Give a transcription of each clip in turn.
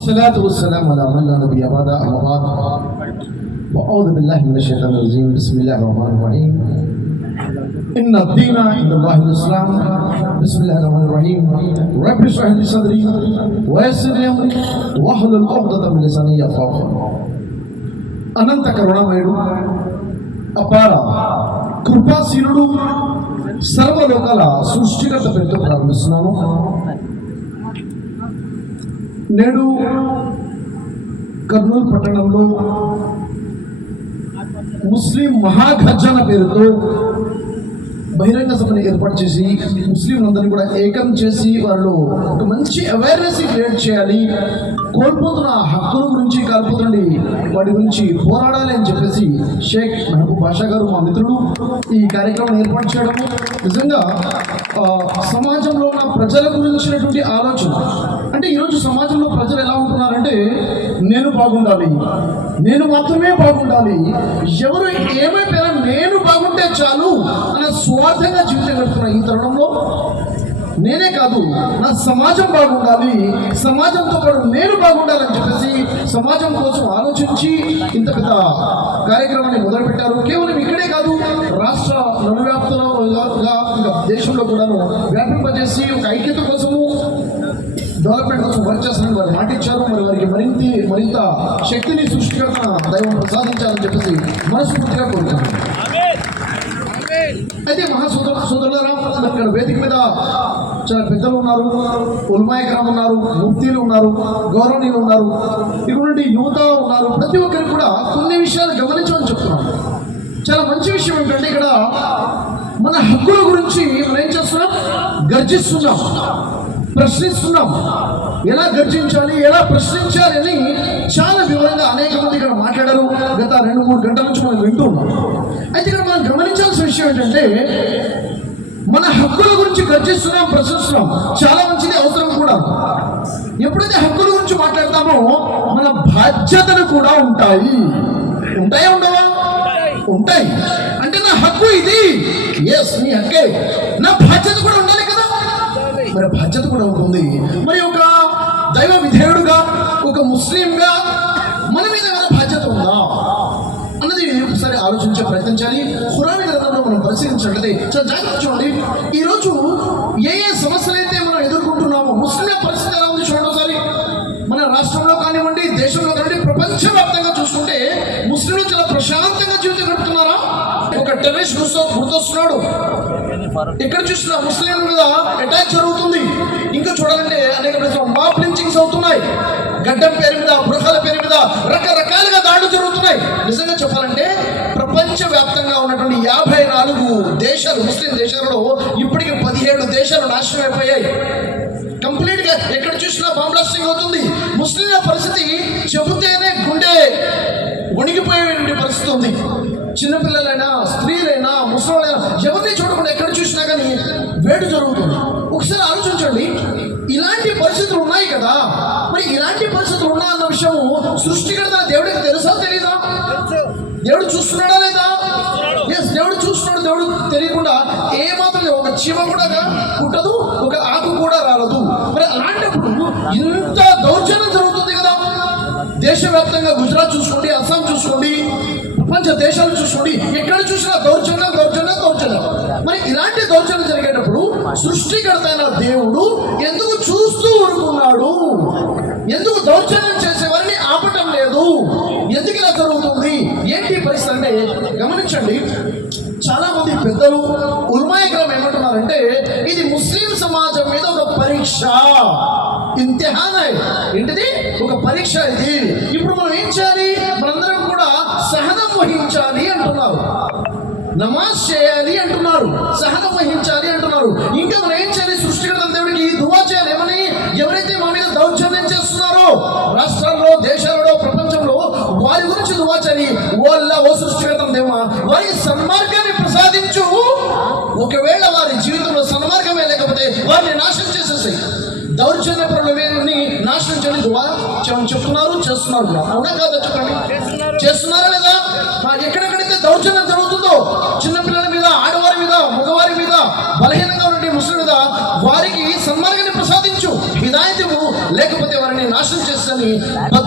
الصلاة والسلام على من لا نبي بعد أما بعد وأعوذ بالله من الشيطان الرجيم بسم الله الرحمن الرحيم إن الدين عند الله الإسلام بسم الله الرحمن الرحيم رب اشرح لي صدري ويسر لي أمري واحلل عقدة من لساني يفقهوا قولي. అనంత కరుణమయుడు అపార కృపాశీనుడు సర్వలోకాల సృష్టిగత పేరుతో ప్రారంభిస్తున్నాను నేడు కర్నూలు పట్టణంలో ముస్లిం మహాఘర్జన పేరుతో బహిరంగ సభని ఏర్పాటు చేసి ముస్లింలందరినీ కూడా ఏకం చేసి వాళ్ళు ఒక మంచి అవేర్నెస్ క్రియేట్ చేయాలి. కోల్పోతున్న హక్కుల గురించి కాల్పోతుండి వాటి గురించి పోరాడాలి అని చెప్పేసి షేక్ మహబూబ్ బాషా గారు మా మిత్రుడు ఈ కార్యక్రమం ఏర్పాటు చేయడం. నిజంగా సమాజంలో ఉన్న ప్రజల గురించినటువంటి ఆలోచన. అంటే ఈరోజు సమాజంలో ప్రజలు ఎలా ఉంటున్నారంటే నేను బాగుండాలి. నేను మాత్రమే బాగుండాలి. ఎవరు ఏమైపోయినా నేను బాగుంటే చాలు అనే స్వార్థంగా జీవితం గడుపుతున్న ఈ తరుణంలో నేనే కాదు నా సమాజం బాగుండాలి సమాజంతో పాటు నేను బాగుండాలని చెప్పేసి సమాజం కోసం ఆలోచించి ఇంత పెద్ద కార్యక్రమాన్ని మొదలుపెట్టారు. కేవలం ఇక్కడే కాదు రాష్ట్ర నలువ్యాప్తంగా ఇంకా దేశంలో కూడాను వ్యాపింపజేసి ఒక ఐక్యత కోసం డెవలప్మెంట్ కోసం వర్క్ చేస్తారని వారు మాటిచ్చారు మరి వారికి మరింత మరింత శక్తిని సృష్టికర్త దైవం ప్రసాదించాలని చెప్పేసి మనస్ఫూర్తిగా కోరుతున్నాను అయితే మహా సోదర సోదరులారా ఇక్కడ వేదిక మీద చాలా పెద్దలు ఉన్నారు ఉల్మాయకరం ఉన్నారు ముఫ్తీలు ఉన్నారు గౌరవనీయులు ఉన్నారు ఇటువంటి యువత ఉన్నారు. ప్రతి ఒక్కరు కూడా కొన్ని విషయాలు గమనించమని చెప్తున్నాను చాలా మంచి విషయం ఏంటంటే ఇక్కడ మన హక్కుల గురించి మనం ఏం చేస్తున్నాం? గర్జిస్తున్నాం. ప్రశ్నిస్తున్నాం. ఎలా గర్జించాలి ఎలా ప్రశ్నించాలి అని చాలా వివరంగా అనేక మంది ఇక్కడ మాట్లాడారు. గత రెండు మూడు గంటల నుంచి మనం వింటూ ఉన్నాం. అయితే ఇక్కడ మనం గమనించాల్సిన విషయం ఏంటంటే మన హక్కుల గురించి గర్జిస్తున్నాం ప్రశ్నిస్తున్నాం. చాలా మంచిది అవసరం కూడా. ఎప్పుడైతే హక్కుల గురించి మాట్లాడతామో మన బాధ్యతలు కూడా ఉంటాయి. ఉంటాయా ఉండవా? ఉంటాయి. అంటే నా హక్కు ఇది. ఎస్ నీ హక్కే. నా బాధ్యత కూడా మరి బాధ్యత కూడా ఉంటుంది మరి ఒక దైవ విధేయుడుగా ఒక ముస్లింగా మన మీద ఏమైనా బాధ్యత ఉందా? అన్నది ఒకసారి ఆలోచించే ప్రయత్నం చేయాలి. ఖురాన్ గ్రంథంలో మనం పరిశీలించినట్లయితే చాలా జాగ్రత్త చూడండి. ఈరోజు ఏ ఏ సమస్యలు అయితే మనం ఎదుర్కొంటున్నామో ముస్లింల పరిస్థితి ఎలా ఉంది చూడండి ఒకసారి మన రాష్ట్రంలో కానివ్వండి దేశంలో కానివ్వండి ప్రపంచవ్యాప్తంగా చూసుకుంటే ముస్లింలు చాలా ప్రశాంతంగా జీవితం గడుపుతున్నారా ఒక టెర్రరిస్ట్ గుర్తొ ఇక్కడ ఎక్కడ చూసినా ముస్లిం మీద అటాక్ జరుగుతుంది. ఇంకా చూడాలంటే అనేక మాప్ లించింగ్స్ అవుతున్నాయి. గడ్డం పేరు మీద బృహాల పేరు మీద రకరకాలుగా దాడులు జరుగుతున్నాయి. నిజంగా చెప్పాలంటే ప్రపంచ వ్యాప్తంగా ఉన్నటువంటి యాభై నాలుగు దేశాలు ముస్లిం దేశాలలో ఇప్పటికి పదిహేడు దేశాలు నాశనం అయిపోయాయి. కంప్లీట్గా ఎక్కడ చూసినా బాంబ్ బ్లాస్టింగ్ అవుతుంది. ముస్లింల పరిస్థితి చెబితేనే గుండె వణిగిపోయే పరిస్థితి ఉంది. చిన్నపిల్లలైనా స్త్రీ వేడు జరుగుతుంది. ఒకసారి ఆలోచించండి. ఇలాంటి పరిస్థితులు ఉన్నాయి కదా. మరి ఇలాంటి పరిస్థితులు ఉన్నా అన్న విషయము సృష్టికర్త దేవుడికి తెలుసా తెలీదా? దేవుడు చూస్తున్నాడా లేదా? ఎస్ దేవుడు చూస్తున్నాడు. దేవుడు తెలియకుండా ఏ మాత్రం ఒక చీమ కూడా పుట్టదు ఒక ఆకు కూడా రాలదు. మరి అలాంటప్పుడు ఇంత దౌర్జన్యం జరుగుతుంది కదా. దేశవ్యాప్తంగా గుజరాత్ చూసుకోండి అస్సాం చూసుకోండి ప్రపంచ దేశాలు చూసుకోండి. ఎక్కడ చూసినా దౌర్జన్యం మరి ఇలాంటి దౌర్జన్యం జరిగేటప్పుడు సృష్టికర్త అయిన దేవుడు ఎందుకు చూస్తూ ఊరుకున్నాడు ఎందుకు దౌర్జన్యం చేసేవారిని ఆపటం లేదు? ఎందుకు ఇలా జరుగుతుంది? ఏంటి పరిస్థితి? అంటే గమనించండి చాలా మంది పెద్దలు ఉల్మాయగ్రహం ఏమంటున్నారంటే ఇది ముస్లిం సమాజం మీద ఒక పరీక్ష. ఇంతిహాన్. ఏంటిది? ఒక పరీక్ష ఇది. నమాజ్ చేయాలి అంటున్నారు సహనం వహించాలి అంటున్నారు. ఇంకా మనం ఏం చేయాలి? సృష్టికర్త దేవుడికి దువా చేయాలి. ఏమని? ఎవరైతే మా మీద దౌర్జన్యం చేస్తున్నారో రాష్ట్రాల్లో దేశాలలో ప్రపంచంలో వారి గురించి దువా చేయాలి. వాళ్ళ ఓ సృష్టికర్త దేవా వారి సన్మార్గాన్ని ప్రసాదించు. ఒకవేళ వారి జీవితంలో సన్మార్గమే లేకపోతే వారిని నాశనం చేసేసాయి. దౌర్జన్య పరులని నాశనం చేయని దువా చెప్తున్నారు చేస్తున్నారు కూడా. అవునా కాదా చెప్పండి? చేస్తున్నారా లేదా? ఎక్కడెక్కడ దౌర్జన్యం జరుగుతుందో చిన్నపిల్లల మీద ఆడవారి మీద మగవారి మీద బలహీనంగా ఉండే ముస్లిం మీద వారికి సన్మార్గాన్ని ప్రసాదించు. హిదాయతము లేకపోతే వారిని నాశనం చేస్తని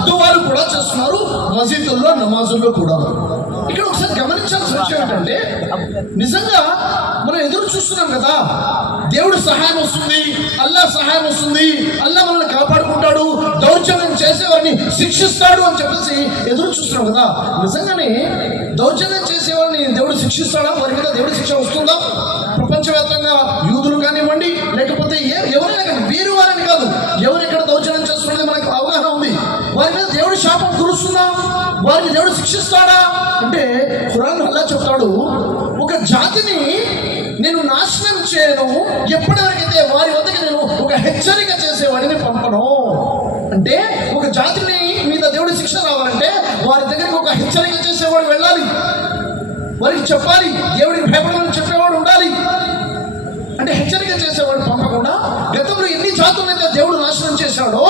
చేయాలని కూడా చేస్తున్నారు మసీదుల్లో నమాజుల్లో కూడా. ఇక్కడ ఒకసారి గమనించాల్సిన విషయం ఏంటంటే నిజంగా మనం ఎదురు చూస్తున్నాం కదా దేవుడు సహాయం వస్తుంది అల్లా సహాయం వస్తుంది అల్లా మనం దౌర్జన్యం చేసేవారిని శిక్షిస్తాడు అని చెప్పేసి ఎదురు చూస్తున్నాం కదా. నిజంగానే దౌర్జన్యం చేసేవారిని దేవుడు శిక్షిస్తాడా? వారి మీద దేవుడి శిక్ష వస్తుందా? ప్రపంచవ్యాప్తంగా యూదులు కానివ్వండి లేకపోతే ఏ ఎవరైనా కానీ వీరు వారని కాదు. ఎవరు ఎక్కడ దౌర్జన్యం చేస్తున్నది మనకు అవగాహన ఉంది. వారి మీద దేవుడి శాపం కురుస్తుందా? వారిని దేవుడు శిక్షిస్తాడా? అంటే ఖురాన్ అలా చెప్తాడు ఒక జాతిని నేను నాశనం చేయను. ఎప్పటివరకైతే వారి వద్దకి నేను ఒక హెచ్చరిక చేసేవాడిని పంపను అంటే ఒక జాతిని మీద దేవుడి శిక్ష రావాలంటే వారి దగ్గరికి ఒక హెచ్చరిక చేసేవాడు వెళ్ళాలి వారికి చెప్పాలి. దేవుడికి భయపడమని చెప్పేవాడు ఉండాలి. అంటే హెచ్చరిక చేసేవాడు పంపకుండా గతంలో ఎన్ని జాతులైతే దేవుడు నాశనం చేశాడో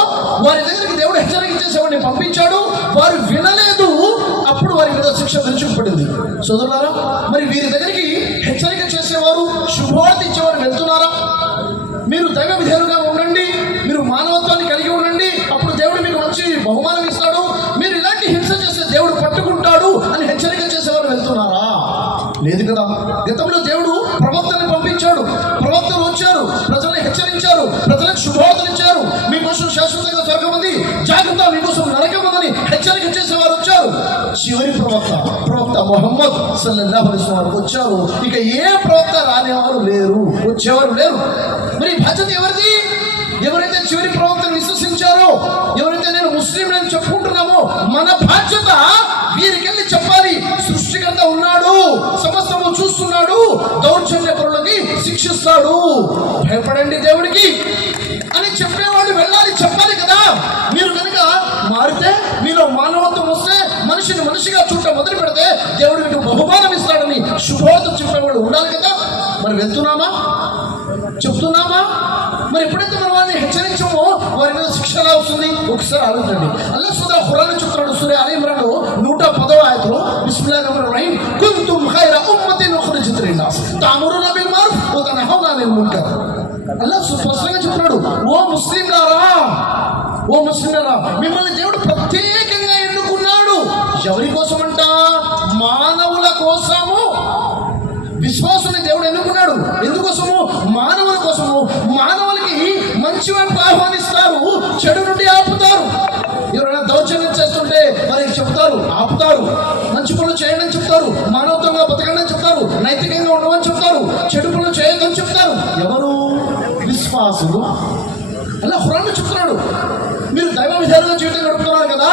వారి దగ్గరికి దేవుడు హెచ్చరిక చేసేవాడిని పంపించాడు. వారు వినలేదు. అప్పుడు వారి మీద శిక్ష తెచ్చుకుపడింది సోదరులారా మరి వీరి దగ్గరికి హెచ్చరిక చేసేవారు శుభవార్త ఇచ్చేవారు లేదు కదా? గతంలో దేవుడు ప్రవక్తని పంపించాడు. ప్రవక్తలు వచ్చారు. ప్రజల్ని హెచ్చరించారు. ప్రజలకు శుభవార్తలు ఇచ్చారు. మీకోసం శాశ్వతంగా స్వర్గం ఉంది. జాగ్రత్త మీకోసం నరకం ఉందని హెచ్చరిక చేసేవారు వచ్చారు. చివరి ప్రవక్త ప్రవక్త మొహమ్మద్ సల్లల్లాహు అలైహి వసల్లం వచ్చారు. ఇక ఏ ప్రవక్త రానివారు లేరు. వచ్చేవారు లేరు. మరి బాధ్యత ఎవరిది? ఎవరైతే చివరి ప్రవక్తను విశ్వసించారో ఎవరైతే నేను ముస్లిం అని చెప్పుకుంటున్నామో మన బాధ్యత వీరికి సమస్తము చూస్తున్నాడు. దౌర్జన్యపరులని శిక్షిస్తాడు. భయపడండి దేవుడికి అని చెప్పేవాడు వెళ్ళాలి చెప్పాలి కదా. మీరు కనుక మారితే మీలో మానవత్వం వస్తే మనిషిని మనిషిగా చూడటం మొదలు పెడితే దేవుడు మీకు బహుమానం ఇస్తాడని శుభవార్త చెప్పేవాడు ఉండాలి కదా. మరి వెళ్తున్నామా? చెప్తున్నామా? మరి ఎప్పుడైతే మనం వారిని హెచ్చరించామో వారి మీద శిక్ష ఎలా వస్తుంది? ఒకసారి ఆలోచించండి. అల్లా సుధా హురాన్ని చెప్తున్నాడు. సూర్య అలీ ఇమ్రాన్ నూట పదవ ఆయతలో. బిస్మిల్లా రహమానిర్ రహీం. లిన్నాస్ తఅమురున బిల్ మఅరూఫ్ వ తన్హౌన అనిల్ మున్కర్ అల్లా స్పష్టంగా చెప్తున్నాడు ఓ ముస్లింలారా ఓ ముస్లింలారా మిమ్మల్ని దేవుడు ప్రత్యేకంగా ఎన్నుకున్నాడు. ఎవరి కోసమంట? మానవుల కోసము. విశ్వాసుని దేవుడు ఎన్నుకున్నాడు. ఎందుకోసము? మానవుల కోసము. మానవులకి మంచి వైపు ఆహ్వానిస్తారు చెడు నుండి ఆపుతారు. ఎవరైనా దౌర్జన్యం చేస్తుంటే వారికి చెప్తారు ఆపుతారు. మంచి పనులు చేయండి చెప్తారు. మానవత్వంగా విశ్వాసులు అలా హురాన్ చెప్తున్నాడు. మీరు దైవ విధానంగా జీవితం గడుపుతున్నారు కదా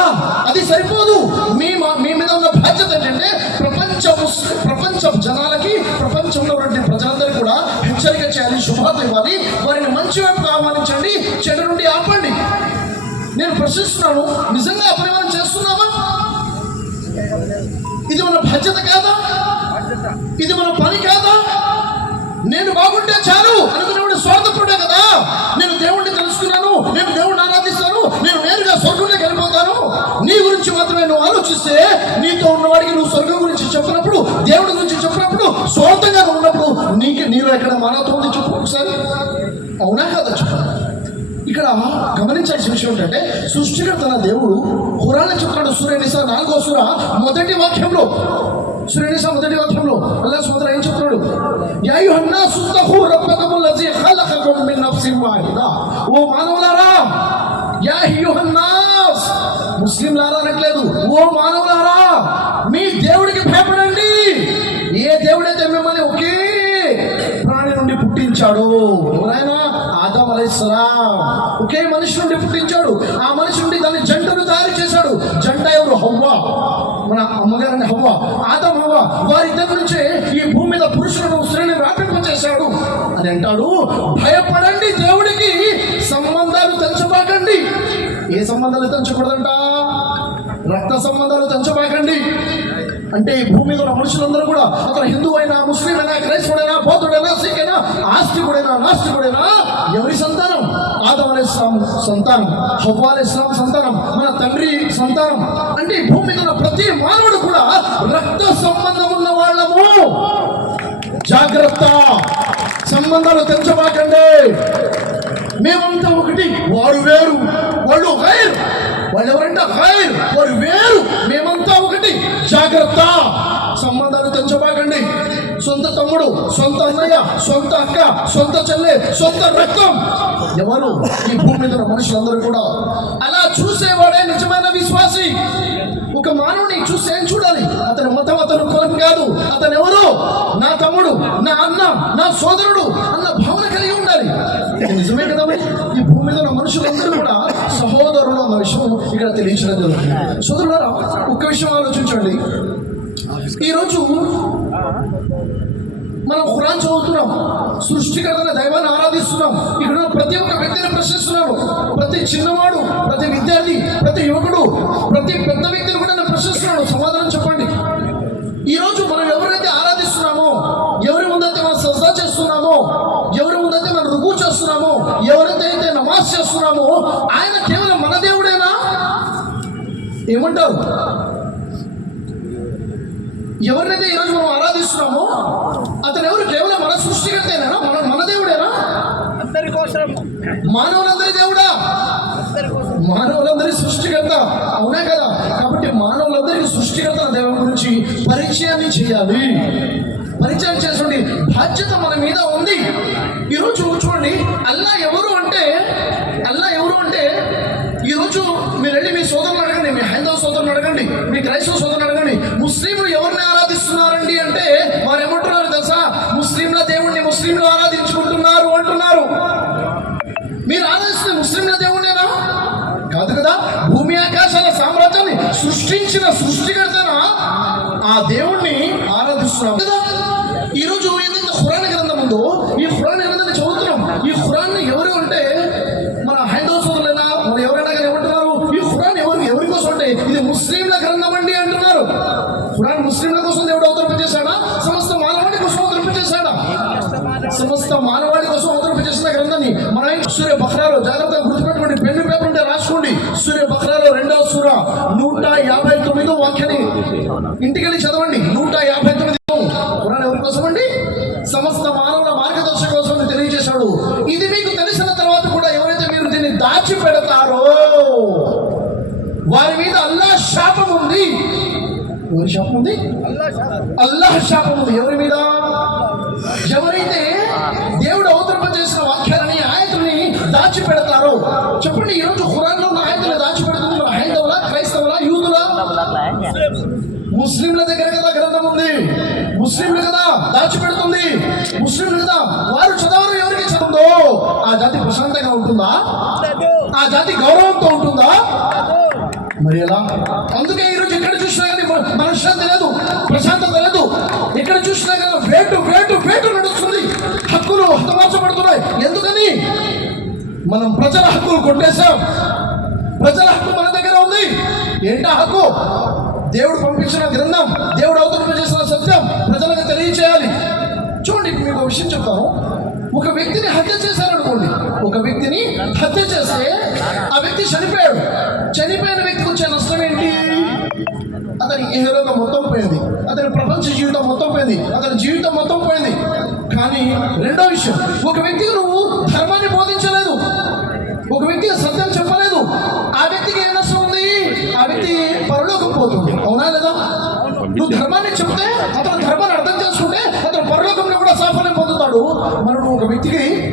అది సరిపోదు. మీ మా- మీ మీద ఉన్న బాధ్యత ఏంటంటే ప్రపంచము ప్రపంచం ప్రపంచ జనాలకి ప్రపంచంలో ఉన్నటువంటి ప్రజలందరికీ కూడా హెచ్చరిక చేయాలి శుభార్త ఇవ్వాలి. వారిని మంచి వైపు ఆహ్వానించండి చెడు నుండి ఆపండి. నేను ప్రశ్నిస్తున్నాను నిజంగా ఆ చేస్తున్నామా ఇది మన బాధ్యత కాదా? ఇది మన పని కాదా? నేను బాగుంటే చాలు అనుకునేవాడు నేను దేవుణ్ణి తెలుసుకున్నాను నేను దేవుణ్ణి ఆరాధిస్తాను నేను నేరుగా స్వర్గంలోకి వెళ్ళిపోతాను. నీ గురించి మాత్రమే నువ్వు ఆలోచిస్తే నీతో ఉన్నవాడికి నువ్వు స్వర్గం గురించి చెప్పినప్పుడు దేవుడి గురించి చెప్పినప్పుడు స్వార్థంగా ఉన్నప్పుడు నీకు నీలో ఎక్కడ మానవత్వం ఉంది చెప్పు ఒకసారి. అవునా కదా చెప్పు. ఇక్కడ గమనించాల్సిన విషయం ఏంటంటే సృష్టికర్తన తన దేవుడు హురాన్ని చెప్తున్నాడు సూర్యనిస నాలుగో సూర మొదటి వాక్యంలో. సూర్యనిస మొదటి వాక్యంలో అల్లా సోదర ఏం చెప్తున్నాడు? యా అయ్యుహన్నాసు తఖూ రబ్బకముల్ లజీ ఖలఖకం మిన్ నఫ్సిన్ వాహిదా. ఓ మానవులారా యా అయ్యుహన్నాస్ ముస్లింలారా అనట్లేదు. ఓ మానవులారా మీ దేవుడికి భయపడండి. ఏ దేవుడైతే మిమ్మల్ని ఒకే ప్రాణి నుండి పుట్టించాడు ఎవరైనా అలైస్లాం ఒకే మనిషి నుండి పుట్టించాడు. ఆ మనిషి నుండి దాన్ని జంటను తయారు చేశాడు. జంట ఎవరు? హవ్వ. మన అమ్మగారిని హవ్వ. ఆదం హవ్వ. వారిద్దరి నుంచే ఈ భూమి మీద పురుషులను స్త్రీని వ్యాపింపచేశాడు అని అంటాడు భయపడండి దేవుడికి సంబంధాలు తెంచబాకండి. ఏ సంబంధాలు తెంచకూడదంట? రక్త సంబంధాలు తెంచబాకండి. అంటే ఈ భూమి మీద ఉన్న మనుషులందరూ కూడా అతను హిందూ అయినా ముస్లిం అయినా క్రైస్తవుడైనా బౌద్ధుడైనా సిక్ అయినా ఆస్తికుడైనా నాస్తికుడైనా ఎవరి సంతానం? ఆదం అలే ఇస్లాం సంతానం హవ్వ ఇస్లాం సంతానం మన తండ్రి సంతానం. అంటే ఈ భూమి మీద ఉన్న ప్రతి మానవుడు కూడా రక్త సంబంధం ఉన్న వాళ్ళము. జాగ్రత్త. సంబంధాలు తెంచబాకండి. మేమంతా ఒకటి. వారు వేరు. వాళ్ళు హైర్. వాళ్ళు ఎవరంటే హైర్. వారు వేరు. జాగ్రత్త. సంబంధాలు తెంచబాకండి సొంత తమ్ముడు సొంత అన్నయ్య సొంత అక్క సొంత చెల్లె సొంత రక్తం. ఎవరు? ఈ భూమి మీద మనుషులందరూ కూడా. అలా చూసేవాడే నిజమైన విశ్వాసి. ఒక మానవుని చూసి ఏం చూడాలి? అతని మతం అతను కొలం కాదు. అతను ఎవరు నా తమ్ముడు నా అన్న నా సోదరుడు అన్న కదా ఈ భూమి మీద ఉన్న మనుషులందరూ కూడా సహోదరుడు అన్న విషయం ఇక్కడ తెలియచడం జరుగుతుంది. సోదరులారా ఒక్క విషయం ఆలోచించండి. ఈరోజు మనం ఖురాన్ చదువుతున్నాం సృష్టికర్తన దైవాన్ని ఆరాధిస్తున్నాం. ఇక్కడ ప్రతి ఒక్క వ్యక్తిని ప్రశ్నిస్తున్నాను. ప్రతి చిన్నవాడు ప్రతి విద్యార్థి ప్రతి యువకుడు ప్రతి పెద్ద వ్యక్తిని కూడా నేను ప్రశ్నిస్తున్నాను. సమాధానం చెప్పండి. అయితే నమాజ్ చేస్తున్నామో ఆయన కేవలం మన దేవుడేనా? ఏమంటారు? ఎవరినైతే ఈరోజు మనం ఆరాధిస్తున్నామో అతను ఎవరు కేవలం మన సృష్టికర్తేనా మన మన దేవుడేనా? అందరి కోసం. మానవులందరి దేవుడా? మానవులందరి సృష్టికర్త. అవునా కదా? కాబట్టి మానవులందరికీ సృష్టికర్త దేవుని గురించి పరిచయాన్ని చేయాలి. పరిచయం చేసండి బాధ్యత మన మీద ఉంది. ఈరోజు చూడండి అల్లా ఎవరు అంటే అల్లా ఎవరు అంటే ఈరోజు మీరు వెళ్ళి మీ సోదరులు అడగండి మీ హైందవ సోదరులు అడగండి మీ క్రైస్తవ సోదరులు అడగండి. ముస్లింలు ఎవరిని ఆరాధిస్తున్నారండి అంటే వారు ఏమంటున్నారు తెలుసా? ముస్లింల దేవుణ్ణి ముస్లింలు ఆరాధించుకుంటున్నారు అంటున్నారు. మీరు ఆరాధిస్తున్న ముస్లింల దేవుణ్ణేనా? కాదు కదా? భూమి ఆకాశాల సామ్రాజ్యాన్ని సృష్టించిన సృష్టికర్తన? ఆ దేవుణ్ణి ఆరాధిస్తున్నాం కదా? ఈరోజు ఏదైతే ఖురాన్ గ్రంథం ఉందో ఈ ఖురాన్ గ్రంథాన్ని చదువుతున్నాం? ఈ ఖురాన్ ఎవరు అంటే మన హైందవ సోదరులైనా మన ఎవరైనా కానీ ఏమంటున్నారు? ఈ ఖురాన్ ఎవరు ఎవరి కోసం అంటే? ఇది ముస్లింల గ్రంథం అండి అంటున్నారు. ఖురాన్ ముస్లింల కోసం దేవుడు అవతరింపజేశాడా సమస్త మానవాడి కోసం అవతరింపజేశాడా సమస్త మానవాడి కోసం అవతరింపజేసిన గ్రంథాన్ని మన సూర్య బక్రాలో జాగ్రత్తగా గుర్తుపెట్టుకోండి. పెన్ను పేపర్ ఉంటే రాసుకోండి. సూర్య బక్రాలో రెండవ సూర నూట యాభై తొమ్మిదో వాక్యాన్ని ఇంటికెళ్ళి చదవండి నూట యాభై తొమ్మిది ఖురాన్ ఎవరి కోసం అండి సమస్త మానవుల మార్గదర్శక కోసం అని తెలియజేశాడు ఇది మీకు తెలిసిన తర్వాత కూడా ఎవరైతే మీరు దీన్ని దాచిపెడతారో వారి మీద అల్లా శాపం ఉంది ఎవరి శాపం ఉంది? అల్లా అల్లాహ్ శాపం ఉంది. ఎవరి మీద? ఎవరైతే దేవుడు అవతరణ చేసిన వాక్యాలని ఆయతుల్ని దాచిపెడతారో చెప్పండి ఈరోజు ఖురాన్లో ఉన్న ఆయతుల్ని దాచిపెడుతుంది మన హైందవుల క్రైస్తవుల యూదుల? ముస్లింల దగ్గర కదా గ్రంథం ఉంది. ముస్లింలు కదా దాచిపెడుతుంది. ముస్లింలు కదా వారు చదవరు ఎవరికి చదువుందో ఆ జాతి ప్రశాంతంగా ఉంటుందా? ఆ జాతి గౌరవంతో ఉంటుందా? మరి ఎలా? అందుకే ఈరోజు ఎక్కడ చూసినా కానీ మన- లేదు ప్రశాంతత లేదు ఇక్కడ చూసినా కానీ వేటు వేటు వేటు నడుస్తుంది. హక్కులు హతమార్చబడుతున్నాయి. ఎందుకని? మనం ప్రజల హక్కులు కొట్టేశాం. ప్రజల హక్కు మన దగ్గర ఉంది. ఏంటా హక్కు? దేవుడు పంపించిన గ్రంథం దేవుడు అవతరణ చేసిన సత్యం ప్రజలకు తెలియచేయాలి. చూడండి మీకు ఒక విషయం చెప్తాను. ఒక వ్యక్తిని హత్య చేశారనుకోండి ఒక వ్యక్తిని హత్య చేస్తే ఆ వ్యక్తి చనిపోయాడు. చనిపోయిన వ్యక్తికి వచ్చే నష్టం అతని ఏహలోకం మొత్తం పోయింది. అతని ప్రపంచ జీవితం మొత్తం పోయింది. అతని జీవితం మొత్తం పోయింది. కానీ రెండో విషయం ఒక వ్యక్తికి నువ్వు ధర్మాన్ని బోధించలేదు. ఒక వ్యక్తి సత్యం చెప్పలేదు. ఆ వ్యక్తికి ఏం నష్టం ఉంది? ఆ వ్యక్తి పరలోకం పోతుంది. అవునా లేదా? నువ్వు ధర్మాన్ని చెప్తే అతను ధర్మాన్ని అర్థం చేసుకుంటే అతను పరలోకంలో కూడా సాఫల్యం పొందుతాడు. మనం ఒక వ్యక్తికి